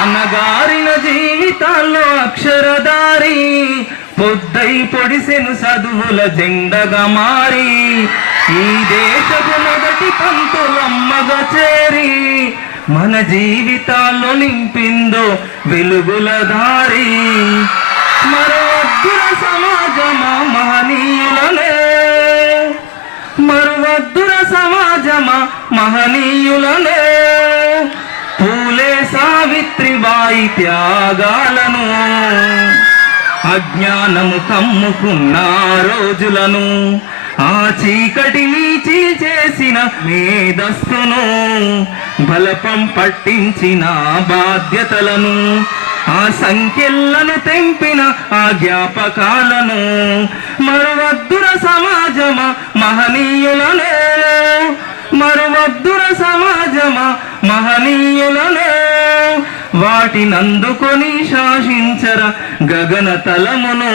అన్నగారిన జీవితాల్లో అక్షరదారి పొద్దై పొడిసెను చదువుల జెండగా మారి ఈ దేశపు మొదటి పంతులమ్మగా చేరి మన జీవితాల్లో నింపిందో వెలుగుల దారి. మరవద్దుర సమాజమా మహనీయులనే, మరవద్దుర సమాజమా మహనీయులనే, పూలే సావిత్రిబాయి త్యాగాలను, అజ్ఞానము కమ్ముకున్న రోజులను, ఆ చీకటిని చీల్చేసిన మేధస్సును, బలపం పట్టించిన బాధ్యతలను, ఆ సంఖ్యలను తెంపిన ఆ జ్ఞాపకాలను, మరువద్దుర సమాజమా మహనీయులనే, మరువద్దుర సమాజమా మహనీయులనే, వాటినందుకొని శాసించర గగన తలమును.